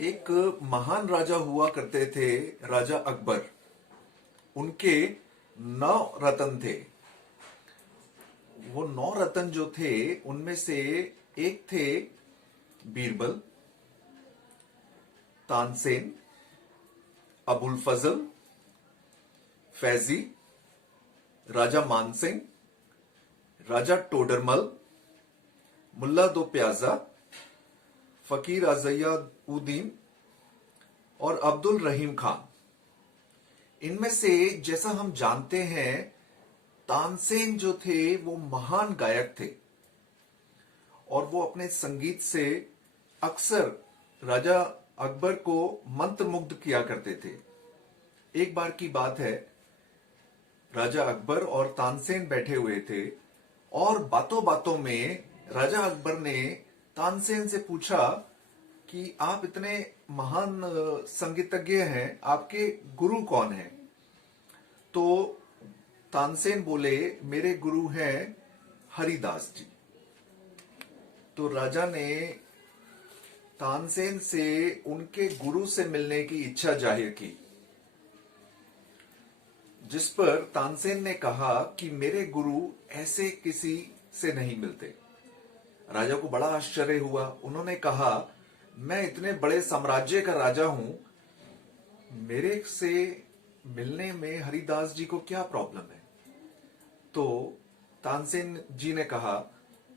एक महान राजा हुआ करते थे, राजा अकबर। उनके 9 रत्न थे। वो 9 रत्न जो थे उनमें से एक थे बीरबल, तानसेन, अबुल फजल, फैजी, राजा मानसिंह, राजा टोडरमल, मुल्ला दो प्याजा, फकीर अजैया उद्दीन और अब्दुल रहीम खान। इनमें से जैसा हम जानते हैं, तानसेन जो थे वो महान गायक थे और वो अपने संगीत से अक्सर राजा अकबर को मंत्रमुग्ध किया करते थे। एक बार की बात है, राजा अकबर और तानसेन बैठे हुए थे और बातों बातों में राजा अकबर ने तानसेन से पूछा कि आप इतने महान संगीतज्ञ हैं, आपके गुरु कौन हैं? तो तानसेन बोले, मेरे गुरु हैं हरिदास जी। तो राजा ने तानसेन से उनके गुरु से मिलने की इच्छा जाहिर की, जिस पर तानसेन ने कहा कि मेरे गुरु ऐसे किसी से नहीं मिलते। राजा को बड़ा आश्चर्य हुआ। उन्होंने कहा, मैं इतने बड़े साम्राज्य का राजा हूं, मेरे से मिलने में हरिदास जी को क्या प्रॉब्लम है? तो तानसेन जी ने कहा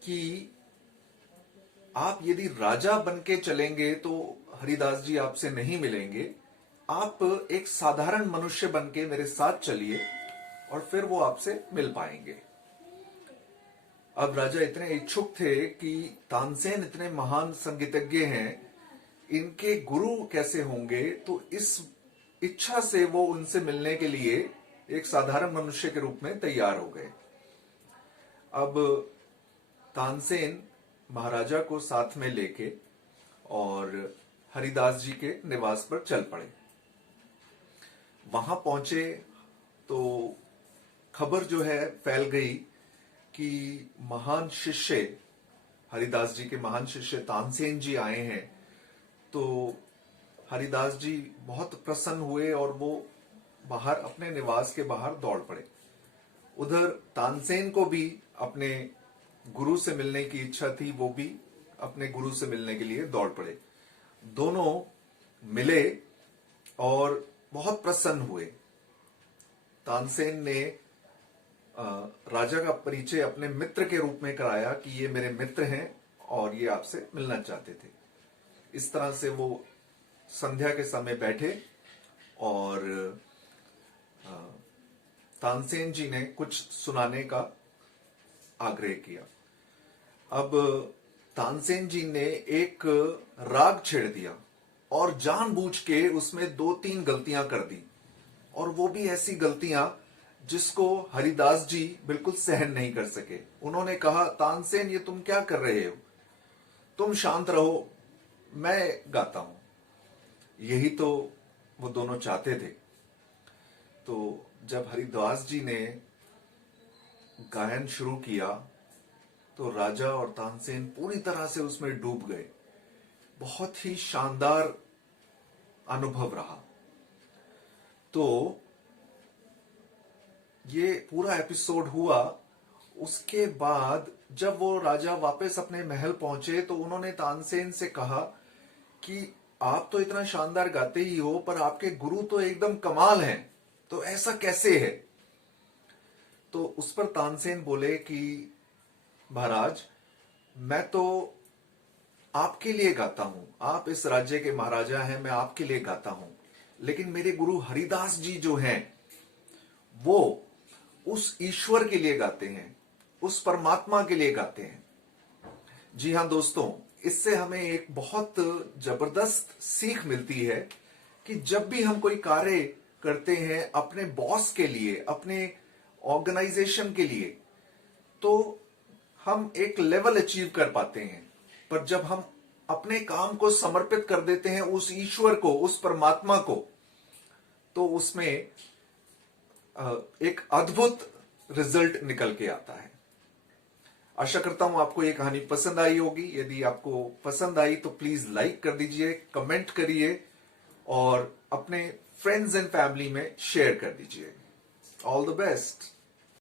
कि आप यदि राजा बनके चलेंगे तो हरिदास जी आपसे नहीं मिलेंगे। आप एक साधारण मनुष्य बनके मेरे साथ चलिए और फिर वो आपसे मिल पाएंगे। अब राजा इतने इच्छुक थे कि तानसेन इतने महान संगीतज्ञ हैं, इनके गुरु कैसे होंगे? तो इस इच्छा से वो उनसे मिलने के लिए एक साधारण मनुष्य के रूप में तैयार हो गए। अब तानसेन महाराजा को साथ में लेके और हरिदास जी के निवास पर चल पड़े। वहां पहुंचे तो खबर जो है फैल गई कि महान शिष्य हरिदास जी के महान शिष्य तानसेन जी आए हैं। तो हरिदास जी बहुत प्रसन्न हुए और वो बाहर अपने निवास के बाहर दौड़ पड़े। उधर तानसेन को भी अपने गुरु से मिलने की इच्छा थी, वो भी अपने गुरु से मिलने के लिए दौड़ पड़े। दोनों मिले और बहुत प्रसन्न हुए। तानसेन ने राजा का परिचय अपने मित्र के रूप में कराया कि ये मेरे मित्र हैं और ये आपसे मिलना चाहते थे। इस तरह से वो संध्या के समय बैठे और तानसेन जी ने कुछ सुनाने का आग्रह किया। अब तानसेन जी ने एक राग छेड़ दिया और जानबूझ के उसमें 2-3 गलतियां कर दी, और वो भी ऐसी गलतियां जिसको हरिदास जी बिल्कुल सहन नहीं कर सके। उन्होंने कहा, तानसेन ये तुम क्या कर रहे हो? तुम शांत रहो, मैं गाता हूं। यही तो वो दोनों चाहते थे। तो जब हरिदास जी ने गायन शुरू किया तो राजा और तानसेन पूरी तरह से उसमें डूब गए। बहुत ही शानदार अनुभव रहा। तो ये पूरा एपिसोड हुआ। उसके बाद जब वो राजा वापस अपने महल पहुंचे तो उन्होंने तानसेन से कहा कि आप तो इतना शानदार गाते ही हो, पर आपके गुरु तो एकदम कमाल हैं, तो ऐसा कैसे है? तो उस पर तानसेन बोले कि महाराज, मैं तो आपके लिए गाता हूं, आप इस राज्य के महाराजा हैं, मैं आपके लिए गाता हूं, लेकिन मेरे गुरु हरिदास जी जो हैं वो उस ईश्वर के लिए गाते हैं, उस परमात्मा के लिए गाते हैं। जी हां दोस्तों, इससे हमें एक बहुत जबरदस्त सीख मिलती है कि जब भी हम कोई कार्य करते हैं अपने बॉस के लिए, अपने ऑर्गेनाइजेशन के लिए, तो हम एक लेवल अचीव कर पाते हैं। पर जब हम अपने काम को समर्पित कर देते हैं उस ईश्वर को, उस परमात्मा को, तो उसमें एक अद्भुत रिजल्ट निकल के आता है। आशा करता हूं आपको ये कहानी पसंद आई होगी। यदि आपको पसंद आई तो प्लीज लाइक कर दीजिए, कमेंट करिए और अपने फ्रेंड्स एंड फैमिली में शेयर कर दीजिए। All the best.